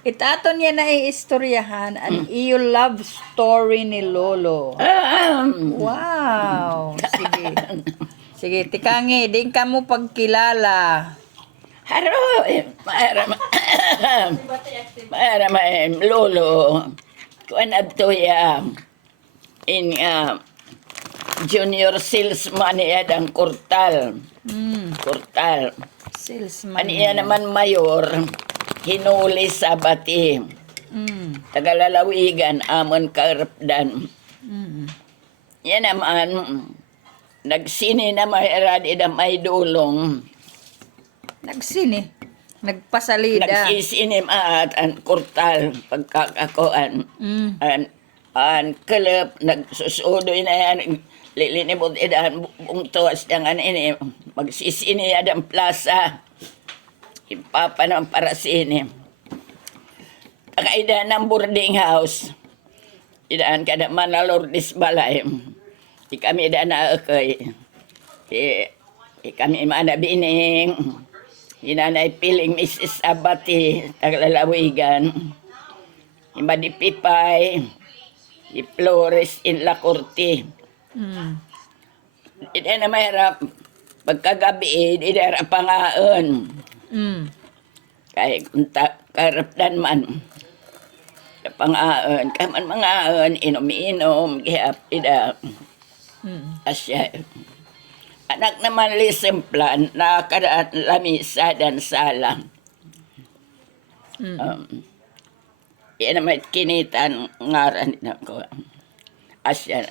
Itaton niya na iistoryahan ang iyo love story ni Lolo. Wow. Sige. Sige, tikangi, di ka mo pagkilala. Haro, lolo. Kuan adto ya in junior salesman ya ang kurtal. Kurtal. Salesman. Aniya naman mayor, hinuli sa bati. Tagalalawigan, amon karapdan. Yan naman, nagsini na may eradi na may dulong. Nagsini. Nagpasalida. Nagsisinim at ang kurtal pagkakakuan. An kalap, nagsusudoy na yan, lilinibot idan, bungtos yang ini, magsisini adang plaza. Impapa ng para sini. Nakaida ng boarding house. Idaan kada manalordis balay. Di kami idaan na akay. Kami mana bining. Inanay piling Mrs. Abati, taglalawigan. Imadi Pipay, i Flores in La Corte. Ida na mahirap, pagkagabi, ida na pangaan. Kaya kung karapdan man, na pangaan, kaman mangaan, inom-inom, gihap, ida. Asya. Anak naman lisemplan, nakadaan lamisa dan sala. Yan naman kinitan ngaran na ko. Asya,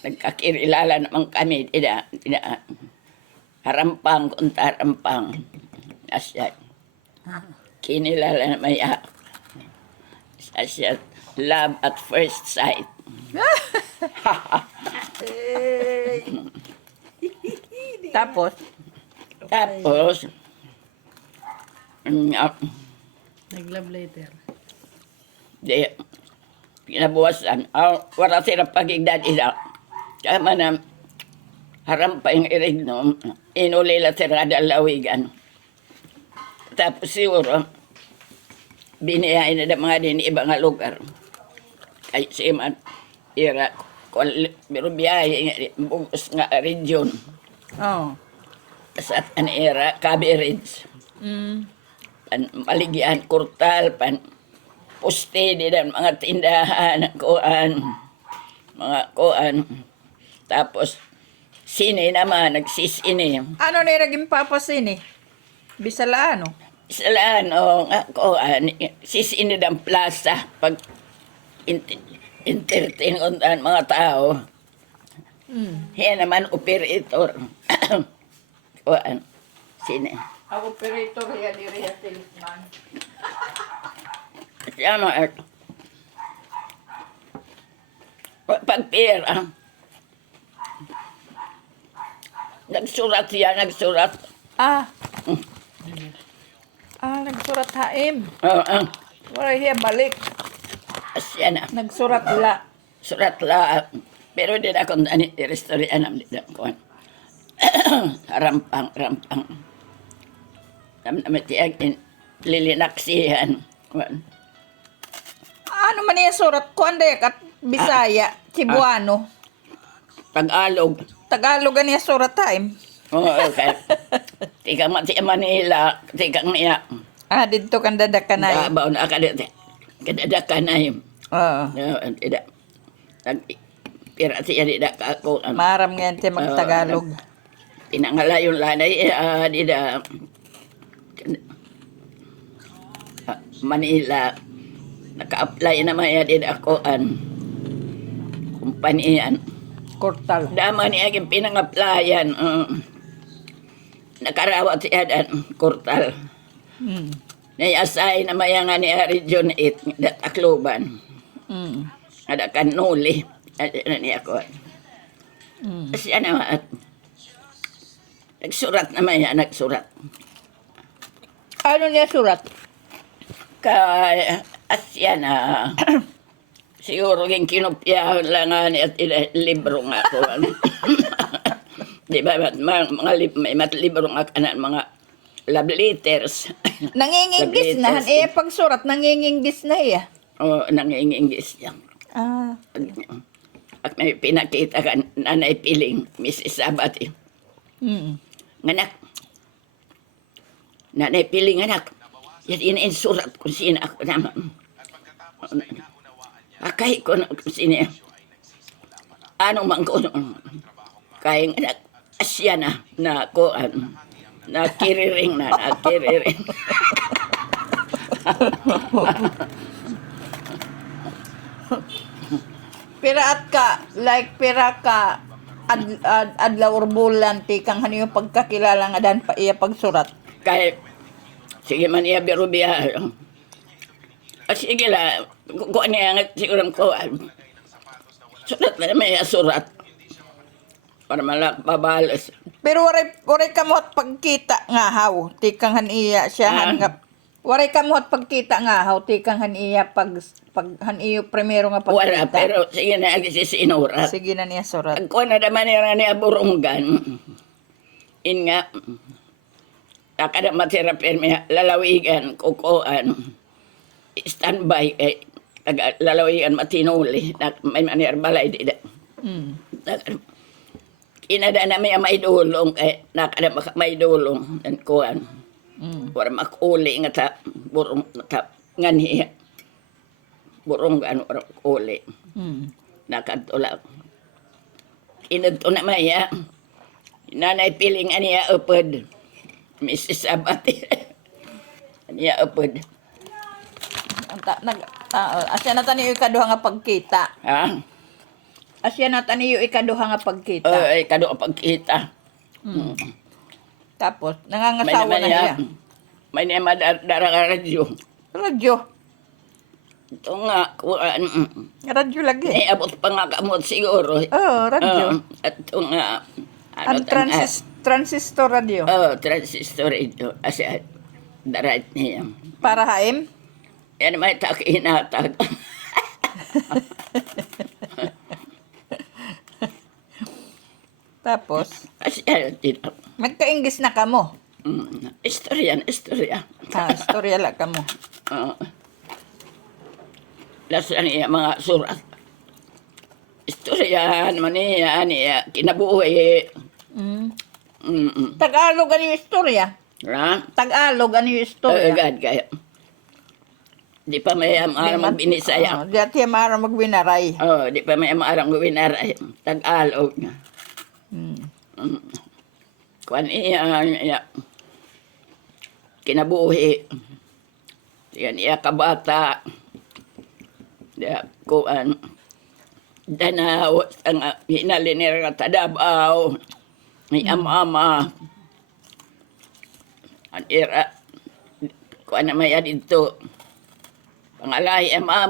nagkakirilala naman kami, ida, harampang, kunta harampang. Asya, kinilala naman ya. Asya, love at first sight. Tapos, Tapos, Nag-love letter. di, pinabuwasan. Wala sila pagigdad isa. Kama na, haram pa yung irigno, inulila sila dalawigan. Tapos siguro, biniyain na mga din ibang lugar. Ay siya ira, pero biyahe, bugos nga region. oh. Sa an era, Caberage. Maligyan, kurtal, poste din mga tindahan, mga kuan. Tapos, sine naman, nagsisine. Ano na naging papasin eh? Bisalaano? Salaan, nga kuan, sisine ng plaza, pag entertain ang mga tao. Yan naman, operator. Kuan, sine. Ang operator yan, Ria Salesman. Ano, pagpira, nagsurat siya, nagsurat. Nagsurat haim. Oo, Wala siya balik. siya na, Nagsurat la. surat la. Pero din ako, restoryan namin din ako. Rampang. Namin tiyag, lilinaksihan. Ano man yung surat ko? Andek at Bisaya, Cebuano. Tagalog. Tagalog niya surat time. Oo, okay. Tika Manila, tika niya. Dito kang dadakanay. Baon na ka dito. Kadadakanay. Oo. Tidak. Pira siya tidak ako. Maram nga yan mag-Tagalog. Pinangala yung lanay, tidak. Manila. Naka-apply naman yan din ako kumpaniyan. Kurtal. Dama niya yung pinang-applyan. Nakarawat siya dan kurtal. Nayasay naman yan nga niya Region 8, Datakloban. Ada kanuli. Ada niya ako. Siya naman. Nagsurat naman yan, nagsurat. Ano niya surat? Asya na. Siguro yung kinupyahan lang nga niya at libro nga ako. Di ba, may libro nga kanan, mga love letters. Nanginginggis na. Love letters. Pagsurat, nanginginggis na iya. O, nanginginggis niya. Ah. At may pinakita ka, Nanay Piling, Mrs. Sabati. Mm. Nganak, Nanay Piling, anak, yan insurat kung sino ako naman. Akay ko na kung sino. Ano man ko, kaya anak, asya na kuan, nakiriring. Pira ka adlaw or bulan ti kang hani yung pagkakilala nga dan pa iya pagsurat. Kaya, sige man iya birubiya. Sige la, kung niya nga sigurang kuan. Surat na may surat. Para malak babalas. Pero waray ka mo at pagkita nga haw ti kang haniya siya nga waray ka mo at pagkita nga haw ti kang haniya pag haniyo primero nga Wala, pagkita. pero sige na agisinurat. Sige na niya surat. Ang kuha na naman niya burunggan. In nga, takada matira perme, lalawigan, kukuan, standby, lalawigan matinuli, may manir balay di. Mm. Inada na may maidulong, nakada maidulong, and kuan. Para makuli nga ta, burong, ta, ngani, burunggan, para makuli. Mm. Nakadula. Inadto na maya. Nanay Piling aniya upod. Mrs. Abati. Aniya upod. Asya na taniyo ikaduha nga pagkita. Ha? Asya na taniyo ikaduha nga pagkita. Ay, kado pagkita. Tapos nangangasawa na niya. May niya madarang radyo. Radyo. Ito nga, kuan. Radyo lagi. Abot pa nga kamot siguro. Oh, radyo. At ito nga. Ang transistor radyo. Transistor ito. Asya, darat niya. Para haim. Yan may inatag. Tapos, Asya, tira. magkainggis na kamo. Istorya. Storya la kamo. Lasan niya mga surat. Istorya naman niya, kinabuhi. Tagalog ano yung istorya? Ha? Tagalog ano yung istorya? Agad kaya. Di pa may amarang magbinisaya. Di at yung mara magbinaray. Di pa may amarang magwinaray. Tagalog nga. Kuan iya, kinabuhi. Yan iya kabata. Ya, kuan. Danaw, ang hinalinir nga tadabaw. May ama. Ang ira. Kuan na maya dito. Pangalay ama,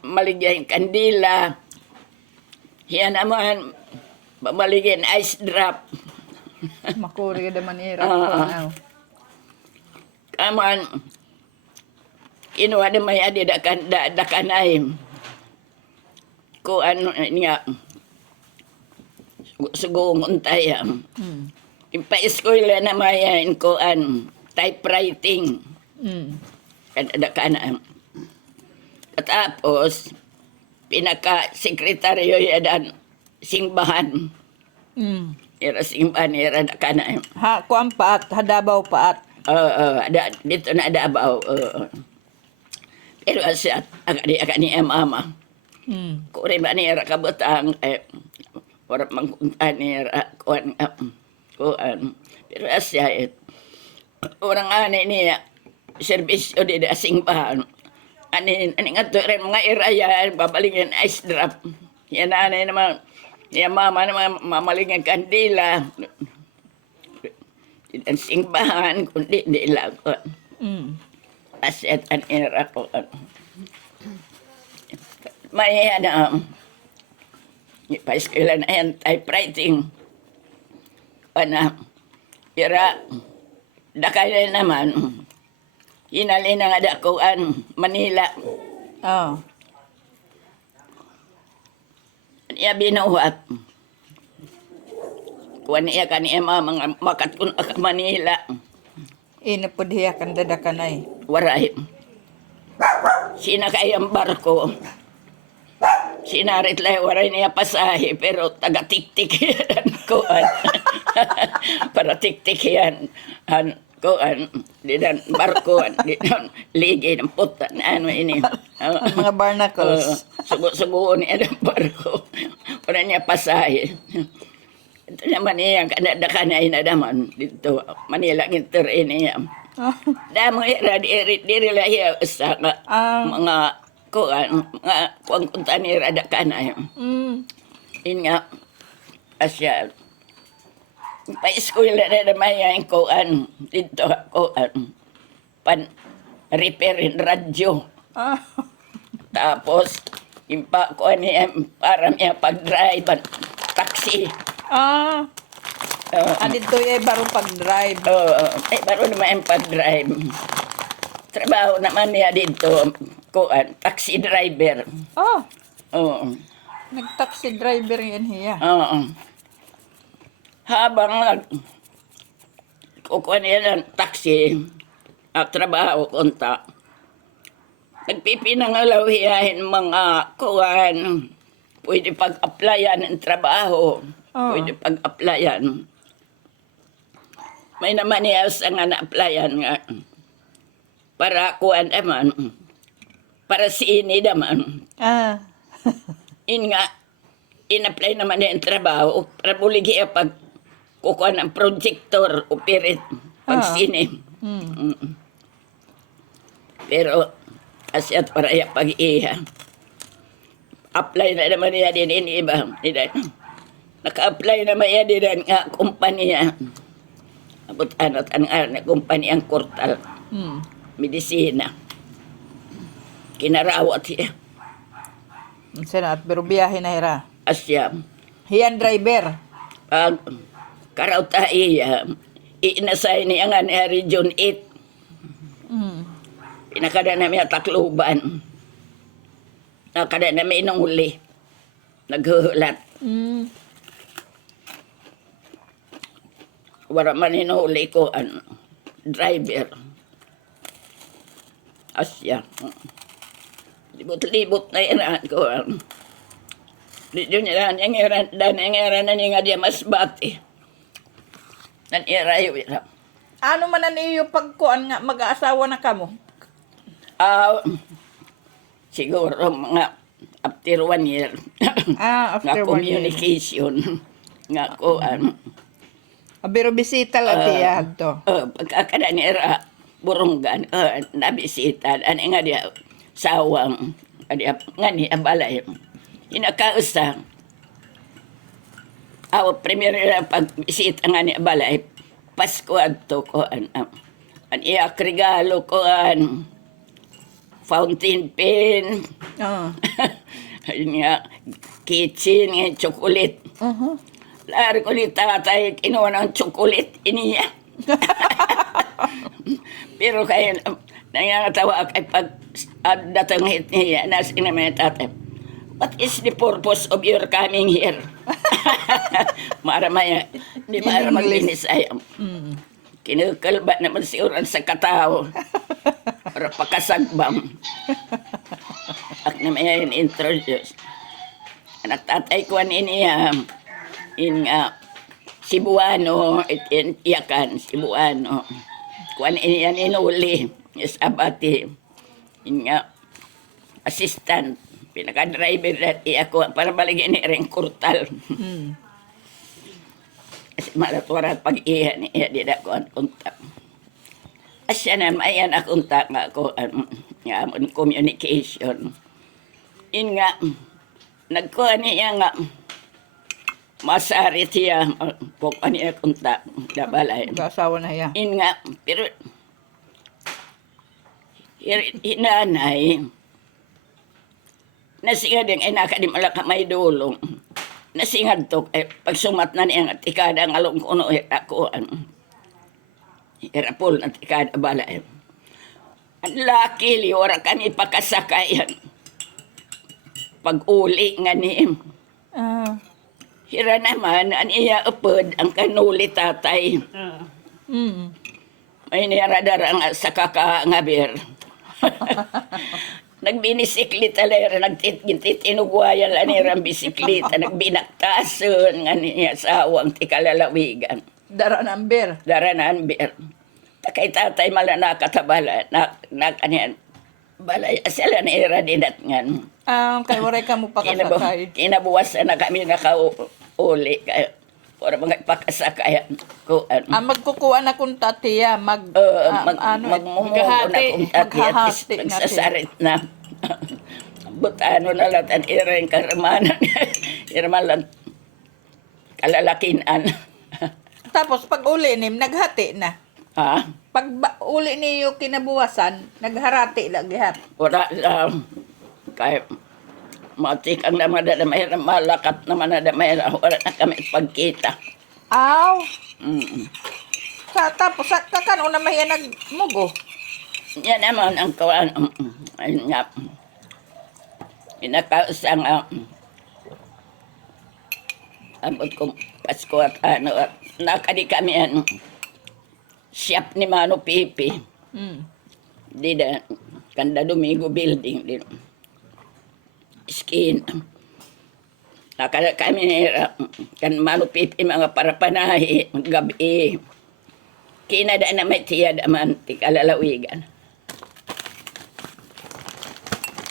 maligyan kandila. Yan naman, maligyan ice drop. Makuri ka naman ira. Kaman, kinuha na may adi dakanay. Ko ano niya, sugong untaya. Ipa-school na mayan ko typewriting. Dakanay. Tapos, pinaka-sekretaryo yan singbahan. Ira singbahan, ira dakanay. Ha, kuan paat, hadabaw paat. Dito na Davao. Pero asya, agad ni mama. Kuri ba niya kabutang, para mangkunta niya, kuan. Pero asya, orang ani niya, servisyo di asing bahan. Ani nga to rin mga irayan, babalingin ice drop. Yan ani naman, yan mama naman mamalingan kandila. Ang singbahan, kundi di lang ko. Aset an era ko. May ipaiskilan na yan, typewriting. Ira, dakay naman, hinali na nga dakuan, Manila. Oh. Niya binuhat. Kuha niya kaniya mga makat kun ka Manila. Ina po diya kan dadakanay. Waray. Sinakay ang barko. Sinarit lang, waray niya pasahe, pero taga-tik-tik yan kuan. Para tik-tik yan. Kuan, di dan barko, di dan ligi ng puta na ano ini. Ang mga barnacles. Sugo-sugo niya ng barko. Para niya pasahe. Ito naman niya, kanadakanay na naman dito. Manila ginter niya. Damo ira diri lahi sa mga mga kuang kunta ni rada kanay. In nga asya pa school na naman yung kuan dito kuan pan repair in radyo. Tapos impa kuan niya para niya pag-drive taxi. Dito ay baro pag-drive. Baro naman yung pag-drive. Trabaho naman niya dito, kuan, taxi driver. Oo. Nag-taxi driver yan hiya. Oo. Habang kukuha niya ng taxi, at trabaho konta, nagpipinangalawihin mga kuan, pwede pag-applyan ng trabaho, pwede pag-applyan. May naman niya sa nga na-applyan nga. Para kuan naman. Para sini naman. In nga, in-apply naman niya ang trabaho. Para buligi pag kukuha ng projector o pirit pag sini. Pero, asyat para iya pag-iha. Apply na naman niya din in iba. Naka-apply naman niya din nga kumpanya. Abot anot ang kumpanya ang Kurtal. Medisina. Kinarawat siya. Sana at pero biyahe na hira. Asya. Hiyan driver. Pag karaw iya, iinasay niya nga niya Region 8. Pinakada namin Tacloban. Nakada namin inunguli. Naghuhulat. Wala man inuhuli ko driver. Asya. Libot-libot na yan ko. Dito niya nangyara na niya nga diya mas bati. Nangyara yun. Ano man na niyo pagkuan nga mag-aasawa na kamo? Siguro mga after 1 year. After 1 nga year. communication. Nga ko Pero bisita lang tiya to. pagkakada ni Era burunggan nabisita ani nga dia sawang adi nga ni abalay inakausa premier pagbisita nga ni abalay Pasko adto ko an iya regalo ko fountain pen nga kitchen nga chocolate lari ko ni tatay kinuha ng chocolate iniya. Pero kaya nangangatawa kay pag datang hit niya nas naman tatay. What is the purpose of your coming here? Maramaya, di maramang linisay. Kinukalba naman si Uran sa katao. Para pakasagbam. At naman yan introduce. Anak tatay ko niya. In Cebuano, iyakan, Cebuano. Kuan yan inuli, is abati. In assistant, pinaka-driver dati ako, para baligyan ni Ring Kurtal. Kasi malatuara pag-iya niya, di na ko ang kontak. Asya na, mayan na kontak nga ako, nga communication. In nagkuha niya nga, masari siya kung ano yung kunta na balay. Mag-aasawa na hiya. In nga, pero hinanay, nasingad yung inaka di malaka may dulong. Nasingad to, pag sumat na niya nga tikada ang along kuno ako, irapol na tikada balay. Ang laki, liwara kami pakasakayan. Pag-uli nga niya. Hira naman, ang iya upod, ang kanuli tatay. Ay niyaradara nga sa kakangabir. Nagbinisiklita lera, nagtitinugwayan la nirang bisiklita, nagbinaktason nga niya sa awang ti kalalawigan. Dara number. Daranan bir. Takay tatay mala nakatabala, kaniyan. Balay, asala ni era dinat ngan. Kay waray ka mo pakasakay. Kinabuwasan na kami nakauli. Para mga pakasakay ko. Magkukuha na kung tatiya, Magmumuno na kung tati at maghahati natin. nagsasarit na. Butano na lang ang ireng karamanan. Irmalan kalalakinan. Tapos pag uli nim, naghati na. Ha? Pag uli niyo kinabuwasan, nagharati lagi ha. Wala lang. Kaya matikang naman na may malakat naman na may wala na kami pagkita. Aw. Mm. Tapos kakano na mahiya nagmugo. Yan naman ang kawan. Ayun nga. Inakausang abot ko Pasko at nakadi kami shop ni Mano Pipi. Mm. Di da, Kanda Domingo building din. Skin. Nakala kami kan Mano Pipi mga parapanahi gabi. Kinada na may tiyad aman ti kalalawigan.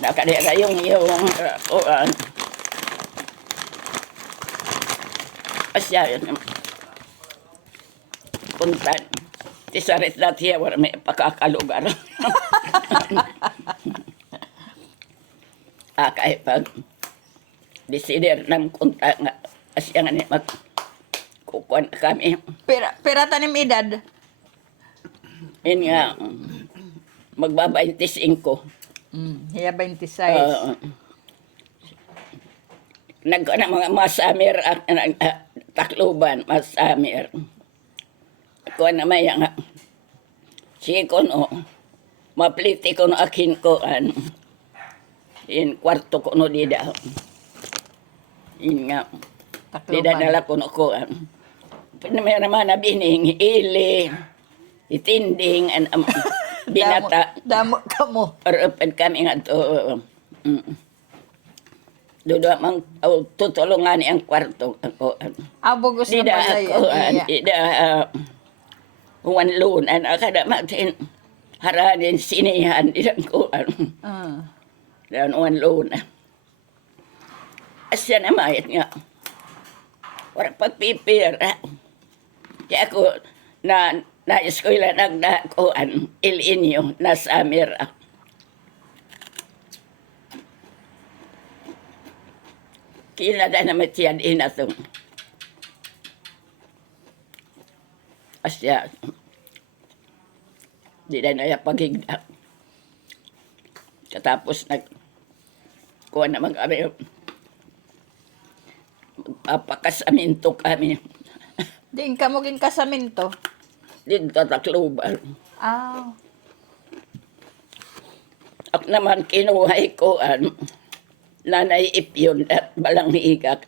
Nakadera yung asya puntan. Tisarit na tiya wala may pakakalugar. Kahit pag desider ng kunta nga asya nga ni magkukuan kami. Pera tanim edad. Yun nga, magba 25. Hiya 26. Nagkana mga masamir at takluban, masamir. Ko na may nga, si ko no, mapliti ko no akin ko, in kwarto ko no dida. Yun nga, dida nala ko no ko, may naman na bining, ili, itinding, binata. Damo ka mo. Parapan kami nga to. Dodo mang tutulungan ang kwarto ako. Abogos na Dida balay. ako, dida huwan loon, kada matin haranin sinihan, dida ko, dan huwan loon. Asya na mayat nga. Wala pagpipira. Kaya ako, na-eskwela nagdakuan, Il-Inyo, nasa Amira. Kilala na matiyan inatong. Asya, di na naya paghigda. Katapos kuha naman kami, magpapakasaminto kami. Diin ka mo gin kasaminto. Dito Tacloban. Ak naman kinuhay ko nanay Ipyon at balang higak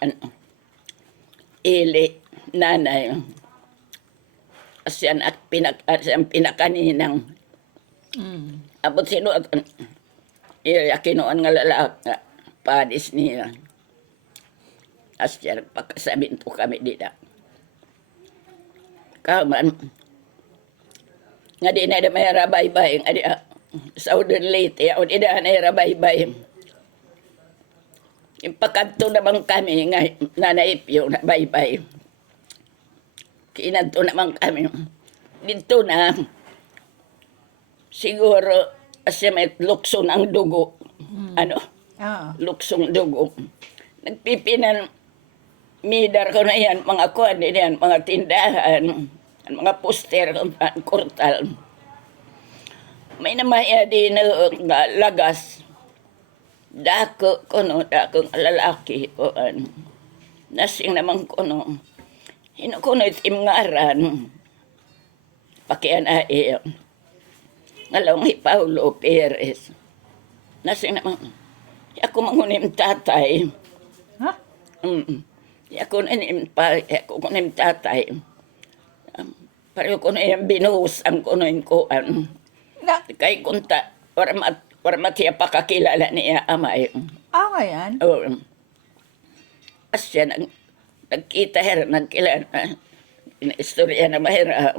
ili nanay. Asyan at pinakaninang abot sino at iya kinuan nga lalaki padis niya. Asyan pagkasabin to kami dita. Kaman nga di na may rabay-bay nga di Southern Leyte o di na rabay-bay. Impakadto naman kami nga nanaipyo na bay-bay. Kinadto naman kami. Dito na siguro asya may luksong ang dugo. Luksong dugo. Nagpipinan midar ko na yan, mga kuwan yan, mga tindahan, mga poster, kurtal. May namaya din na lagas. Dako ko dakong lalaki ko nasing naman ko hinukuno itim ngaran. Pakian ay ngalong ni Paulo Perez. Nasing naman, ako mangunim tatay. Ha? Ako kunim tatay. Pareho ko na yung binuhus ang kuno yung kuan. Na, Kay kunta, wala matiya pa kakilala niya amay. ngayon. Oh, asya nagkita her, nagkilala. Istorya na mahira.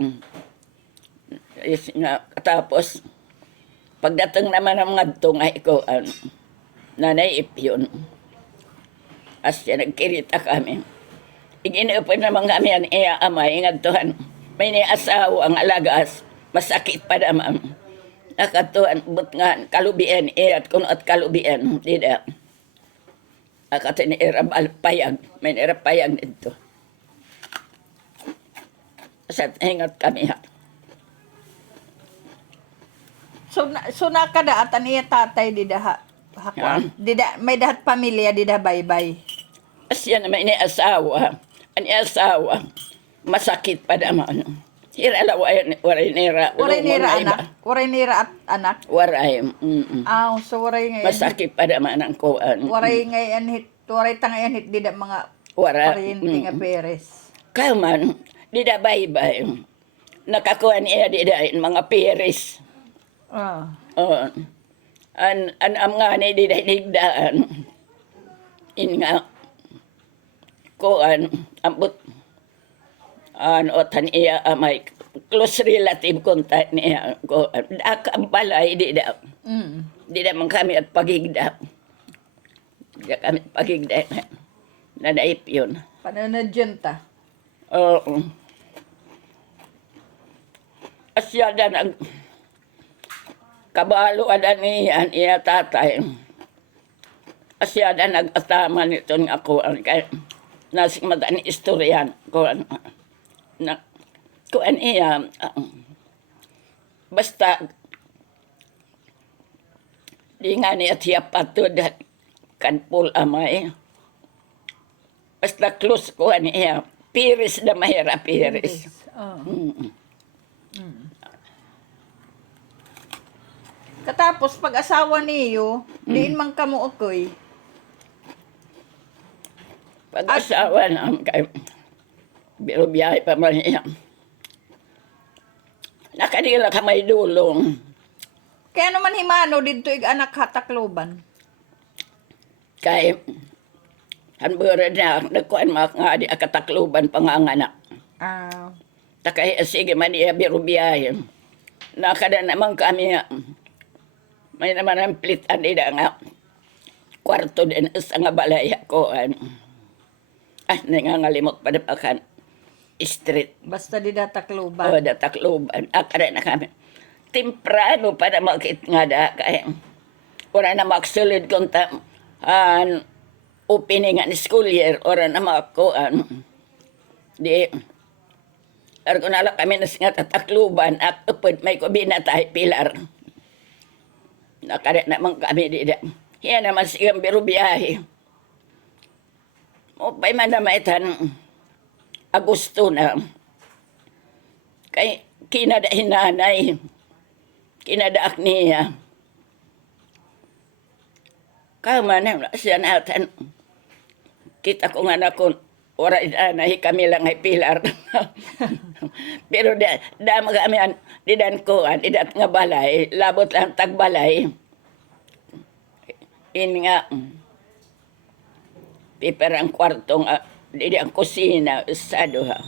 Is nga, katapos, pagdating naman ng mga tungay ko, nanaip yun. Asya nagkirita kami. Iginupin naman kami ang iya amay, ngadtuhan. May ni asawa ang alagas, masakit pa naman. Nakatuan, but nga, kalubian, at kuno at kalubian, dida. Akata ni Erabal payag, may payag nito. Sa hingat kami ha. So nakadaatan niya tatay dida hakwan. Dida may dahat pamilya dida baybay. Asya naman ni asawa, ang asawa, masakit pa naman. Hirala waray nira. Waray nira lumon na iba. anak. Waray nira at anak. Waray. So waray ngayon. Masakit pa naman ang kuan. Waray ngayon hit. Waray tangayan hit dida mga Wara. paryente nga Perez. Kaman, di da baybay. Nakakuha niya di da mga piris. An nga ni di da hinigdaan. In nga, kuan, ambot, otan iya amay, close relative kontak niya. Ang balay di da. Di da man kami at pagigda. Di da kami at pagigda. Nanaip yun. Pananadyan ta. Oo. Asya na nag kabalo ada niyan iya tatay. Asya na nag-atama nito ng ako kay nasing madani istoryan ko na kuan iya basta di nga niya tiap patod kan pul amay. Basta close ko niya. Piris na mahira, piris. Katapos pag-asawa niyo, diin man kamo okoy. Pag-asawa na kay biro biyahe pa man niya. Nakadila ka may dulong. Kaya naman himano dito ig anak hatakloban. Kay hanbura na nagkuhan mga nga di akatakluban panganganak. Takay sige man niya biro biyahe. Nakada naman kami may naman ang plitan nila nga kwarto din sa nga balay ko. Nangangalimot pa naman street. Basta di datakloban. O, datakluban. Akara na kami. Temprano pa na makit nga da. Kaya wala na maksulid kung opening ang school year. Wala na makakuan. Di, arko na lang kami na nga tatakluban. At upod may kubina tayo pilar. Nakara naman kami di da. Yan naman sigang biro biyahe. O, pa'y man na maitan Agosto na. Kay kinada hinanay. Kinadaak niya. Kama na siya natin. Kita ko nga na kung ora inanay kami lang ay pilar. Pero da magami di dan ko idat nga balay, labot lang tagbalay. In nga piper ang kwartong di ang kusina usado ha.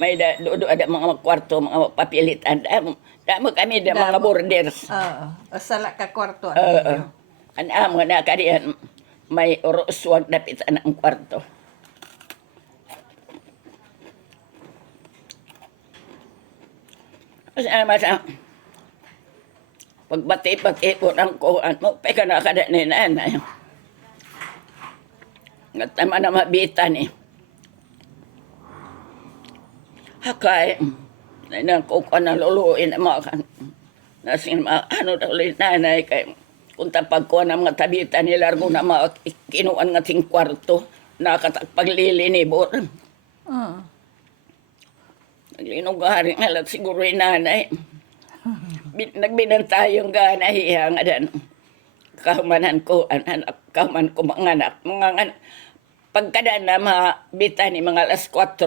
May do ada mga kwarto, mga papilitan. Damo kami da mga borders. Sala ka kwarto. An amo na kadiyan may oroswag na pitan ang kwarto. Asa masa pagbati-bati ko ng kuhan mo, peka na kada ni nanay. Nga tama na mabitan eh. Hakay, na kukuha na luluin na mga nasing ano daw ulit nanay kay kung tapagkuha ng mga tabitan nila kung na mga kinuan ng ating kwarto nakatagpaglilinibor. Naglinugaring alat siguro yung nanay. Nagbinantayong ganahiya nga dan. Kahumanan ko, kahuman ko mga anak. Pagkada na mga bita ni mga alas 4.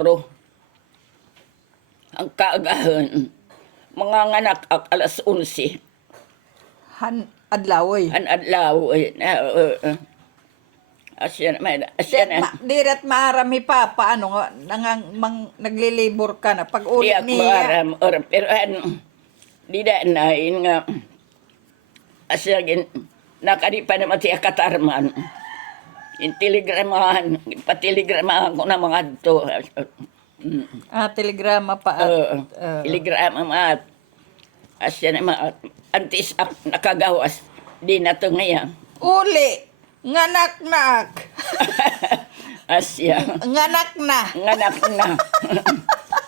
ang kaagahan. Mga nganak ak alas 11. Adlaw. An adlaw asya na asya na. Diret maarami pa paano nga naglilibor ka na pag uli Diyak niya. maaram or pero di da na in nga asya gin nakadi pa naman tiya katarman. In telegramahan, patelegramahan ko na mga to. Telegrama pa at Telegrama maat. Asya na maat. Antis nakagawas. Di na to ngayon. uli nganak-nak. Asya. Nganak na. Nganak na.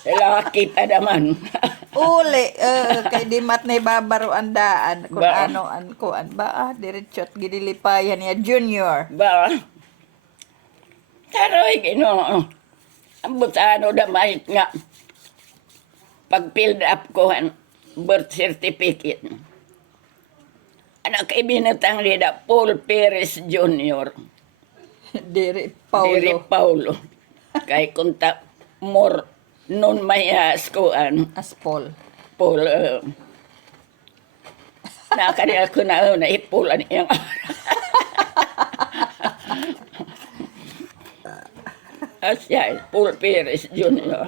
Lalaki pa naman. Uli kay di mat na ibabaro ang daan kung Ba? ano an kuan ba diretsot gidilipayan niya junior. Ba? Taroy, Ginoo. Ang butano na mahit nga. Pag-filled up ko ang birth certificate. Anak kay binatang nila, Paul Perez Jr. Diri Paulo. Diri Paulo. Kay kunta more non mayas ko an Aspol. Paul. Nakaniya ko na ipulan iyang Asya, Paul Perez Jr.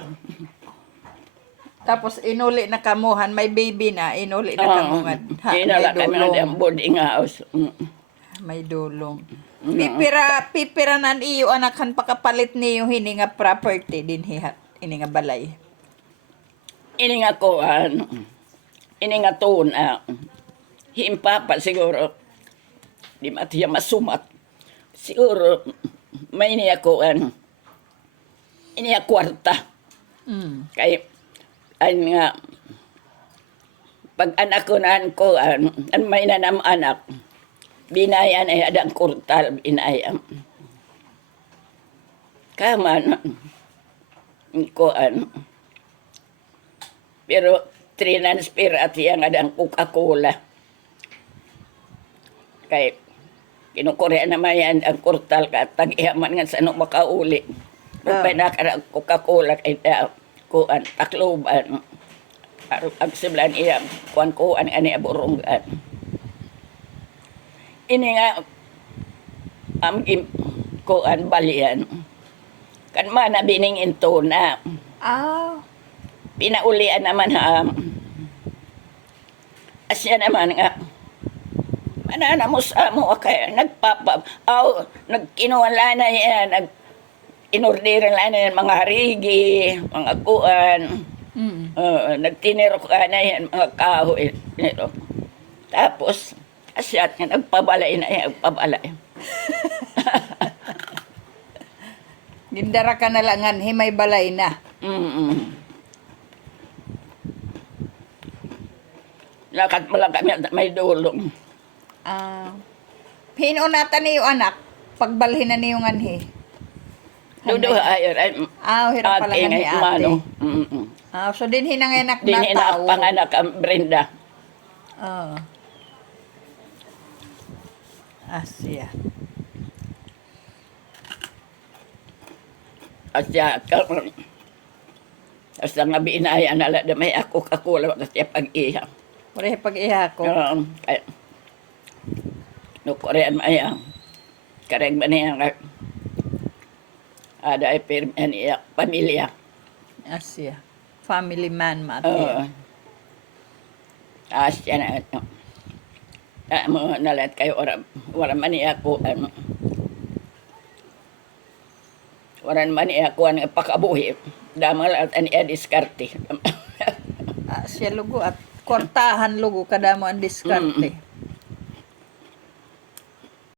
Tapos inuli na kamuhan, may baby na, inuli na kamuhan. Inala kami na diyang boarding house. May dulong. Pipira nan iyo anakan pakapalit niyo hininga property din hihat, ininga balay. Ini nga ko, ini nga tuna. Himpa pa siguro. Di matiya masumat. Siguro, may niya ko, ini nga kwarta. Kay, nga, pag anak ko naan ko, may nanam anak, binayan ay adang kurtal, binayam. Kaman, ko, pero trinansfer at yang adang Coca-Cola. Kay, kinukurya naman yan ang kurtal ka, tag-ihaman nga sa ano makauli. Rupay na ka Coca-Cola kay kuan takloban ang seblan iya kuan ani aburunggan ini nga am kuan balian kan mana bining into na pinaulian naman asya naman nga manana mo sa mo kay nagkinuwala na yan inorderan lang na yan, mga harigi, mga kuan. Nagtiniro ka na yan, mga kahoy. Tapos, asyat nga, nagpabalay na yan, nagpabalay. Gindara ka na langan, himay balay na. Lakat mo lang kami, may dulong. Hinunatan niyo anak, pagbalhin na niyo nganhi. Dudo ay Hirap pala nga ni ate. mano. So din hinanganak Din na tao. panganak ang Brenda. Asya. Asya, hasta nga binayan ala na may ako kakula kasi pag-iha. Pareha pag-iha ko. Kaya, nukorean maya. Kareng ba niya nga ada ay pirmen iya pamilya. Asya. Family man, mate. Asya na ito. Mo nalat kayo wala man iya ko waran man iya ko ang pakabuhi. Damal at ani diskarte. Asya lugo at kortahan lugo kada mo ang diskarte.